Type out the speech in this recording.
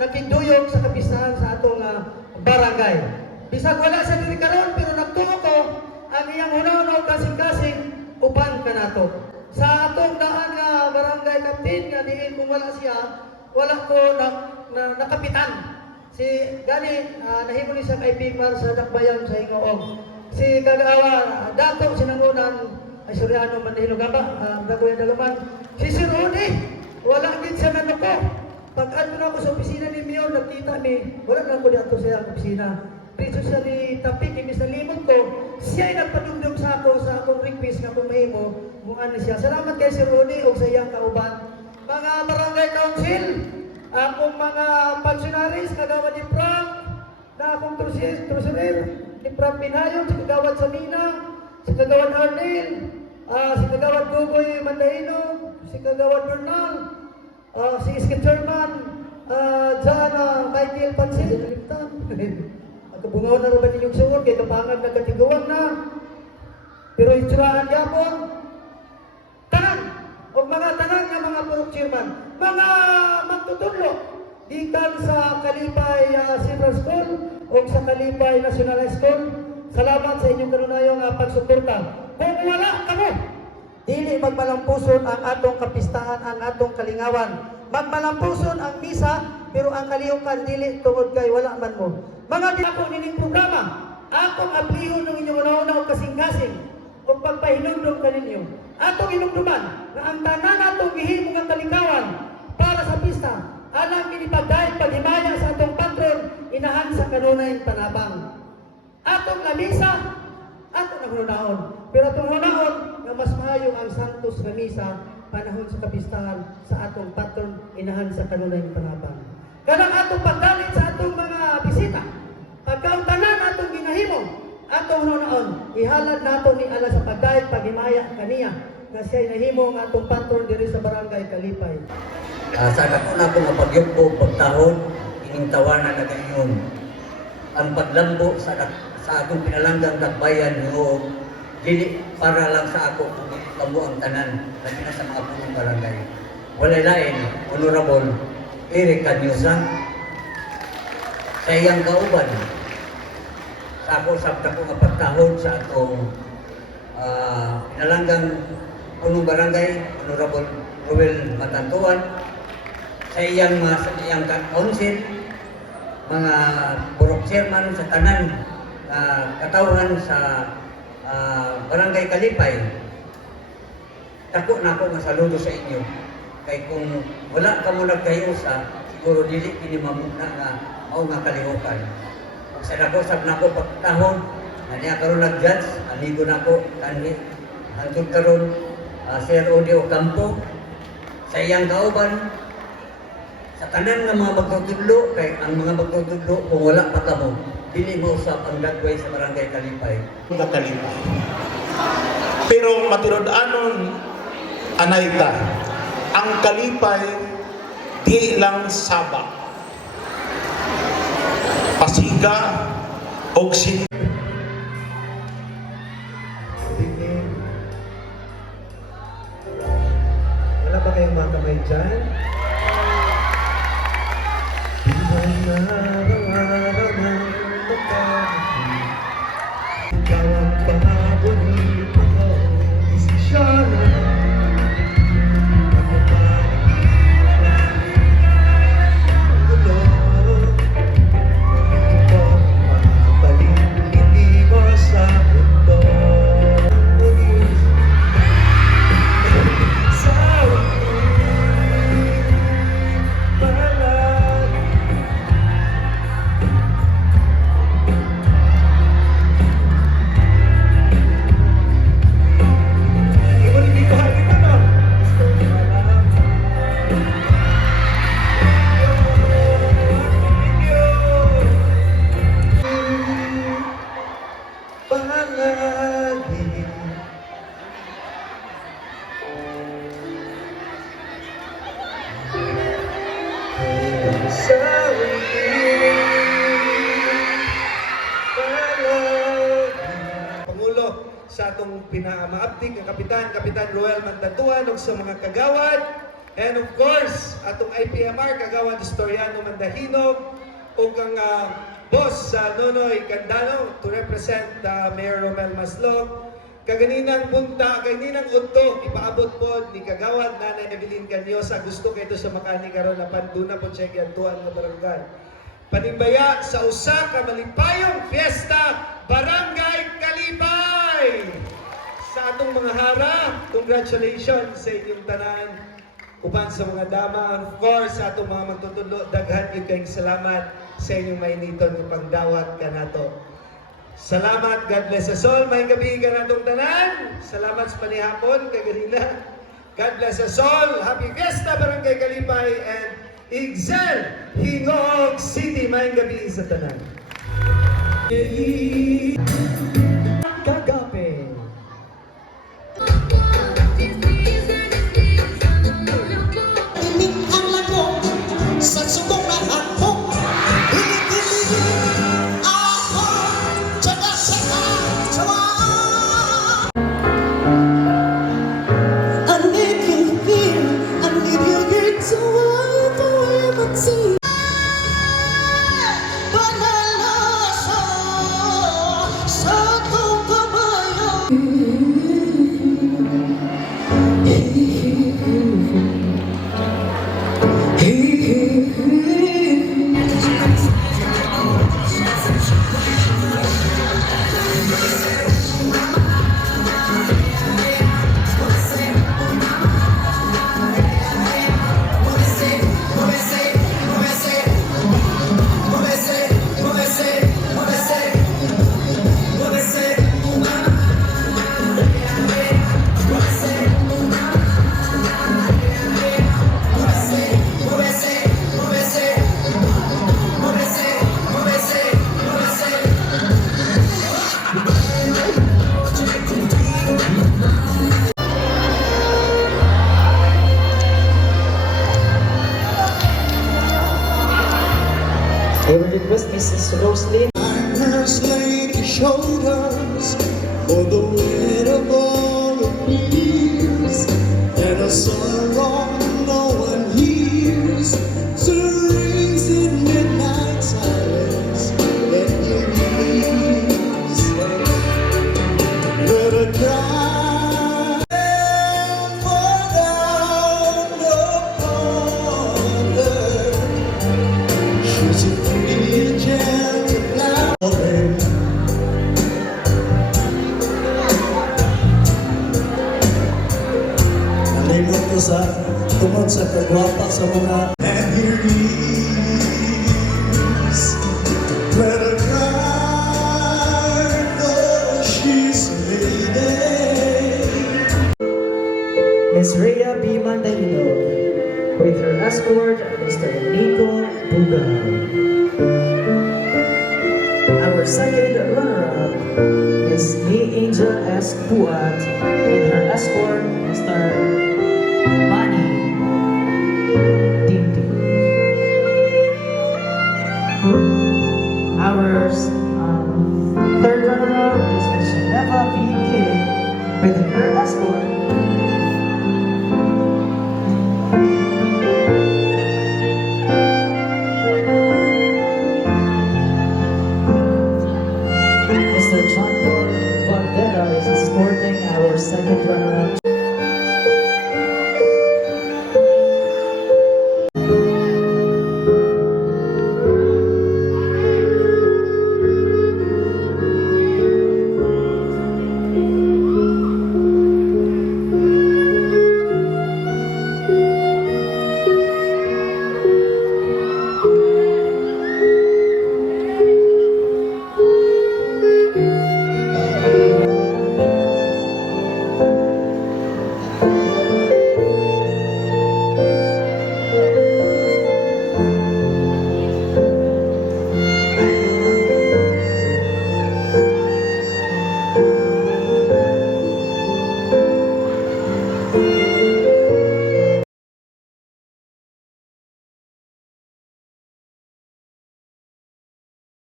nakinduyog sa kapistahan sa atong barangay. Bisag wala sa diri karon pero nagtuo ko ang iyang hunaw kasing-kasing uban kanato. Sa atong daan nga barangay captain nga diin kung wala siya, wala ko na kapitan. Si gani nahimo ni sa kay Pigmar sa Dakbayan sa Hingoong. Si Kagawa dato sinangunan ay Suryano Mandihilo Gaba, Dagoy Dalaman. Si Sir Odi, wala gid sa nanoko. Pag-adto na ako sa opisina ni Mayor, nakita ni, wala na ako dito sa opisina. Priso siya ni Tapik, imbis na limot ko, siya ay nagpadumdum sa ako sa akong request na kung mahimo, muan siya. Salamat kay Sir Odi o sa iyang kauban. Mga barangay council, akong mga pensionaries, kagawad ni Frank, na akong trusier, ni Frank Pinayon, si kagawad Samina, si kagawad Arnel, si kagawad Gugoy Mandaino, si kagawad Bernal, si Skitterman, dyan Michael Pansin, Limtan. Kabungaw na rin ninyong suot, kaya kapangag na katiguan na. Pero itsuraan yapon, tanan, o mga tanan nga mga purok chairman, mga magtutullo, dikan sa Kalipay Central School o sa Kalipay National High School, salamat sa inyong kanunayong pagsuporta. Kung wala kamo, dili magmalampuson ang atong kapistahan, ang atong kalingawan. Magmalampuson ang misa, pero ang kalihukan dili tungod kay wala man mo. Mga di ako nining programa, akong aplihon ng inyong una-una o kasing-kasing o pagpahinumdum kaninyo. Atong inumduman na ang tanan atong gihimo nga kalikawan para sa pista, alang kinipagdahil paghimaya sa atong patron, inahan sa kanunay panabang. Atong lamisa, atong naghunahon. Pero atong hunahon, nga mas maayo ang Santos nga misa, panahon sa kapistahan sa atong patron, inahan sa kanunay panabang. Kanang atong pagdalit sa atong mga bisita, pagkautanan atong ginahimo, atong hunahon, ihalad nato ni ala sa pagdahil paghimaya kaniya, nga siya'y nahimo ang atong patron diri sa barangay Kalipay. Sa nakuna ko nga pagyupo, pagtahon, inintawanan na ganyan. Ang paglambo sa akong pinalanggang Dakbayan o dili para lang sa ako kung kamo ang tanan lagi na sa mga punong barangay. Walay lain, Honorable Eric Canyusa, sa iyang kauban, sa ako sabta ko nga pagtahon sa atong pinalanggang punong barangay, Honorable Ruel Matantuan, sa iyang council, mga burok chairman sa tanan katawhan sa barangay Kalipay. Tako na ako nga saludo sa inyo. Kay kung wala ka mo nagkayusa, siguro dili kini mamuna nga mao nga kalihukan. Sa nako sab nako pagtahon, niya karon nag-judge, amigo nako kanhi hangtod karon Sir Odio Campo sa iyang kauban sa tanan nga mga magtutudlo, kay ang mga magtutudlo kung wala pa kamo, dili mo usap ang dagway sa barangay Kalipay. Kalipay. Pero matulod-anon anayta, ang Kalipay di lang Saba, Pasiga o Sin. Wala ba kayong mga kamay dyan? Araw-araw ng pagkakas, ikaw ang pahabol ko, desisyon na ako gulo, ito mabalik, hindi mo sa mundo. Pangulo sa atong pinamaabdik ng Kapitan Roel Mandantuan ug sa mga kagawad, And of course, atong IPMR, Kagawad Historiano Mandahinog, o kang boss sa Nonoy Candano to represent Mayor Romel Maslog. Kaganinan punta, kaninang udto, ipaabot po ni Kagawad Nanay Evelyn Canyosa. Gusto kayo sa makani karon na panduna po siya giadtuan nga barangay. Panimbaya sa usa ka malipayong fiesta, Barangay Kalipay! Sa atong mga hara, congratulations sa inyong tanan. Uban sa mga dama, of course, sa atong mga magtutudlo, daghan yung kayong salamat sa inyong mainiton ng pagdawat ka nato. Salamat, God bless us all. May gabi ka natong tanan. Salamat sa panihapon, kaganina. God bless us all. Happy Fiesta, Barangay Kalipay, and Excel, Hingog City. May gabi sa tanan. Kagape. Tinig ang lago sa subong na handog. Hili-hili ako, tsaga-tsaga, tsawa. I need you here, I need you here to wipe away my tears. Panalasa sa iyong kabayan. I will request Mrs. Roslyn. Nurse lady shoulders for the weight of all the fears and a sorrow no one hears. So rings in midnight silence. Let your knees let her cry. And pour down upon her. She's a pretty gentle flower. Nalimot ko sa tungod sa kagwapa sa mga and here is let her cry though she's a lady. Ms. Rhea B. Mandahino, with her escort, Mr. Nico Bugay. Our second runner-up is Lee Angel S. Puat, with her escort, Mr. Manny Dinti. Our third runner-up is Ms. Geneva B. King, with her escort,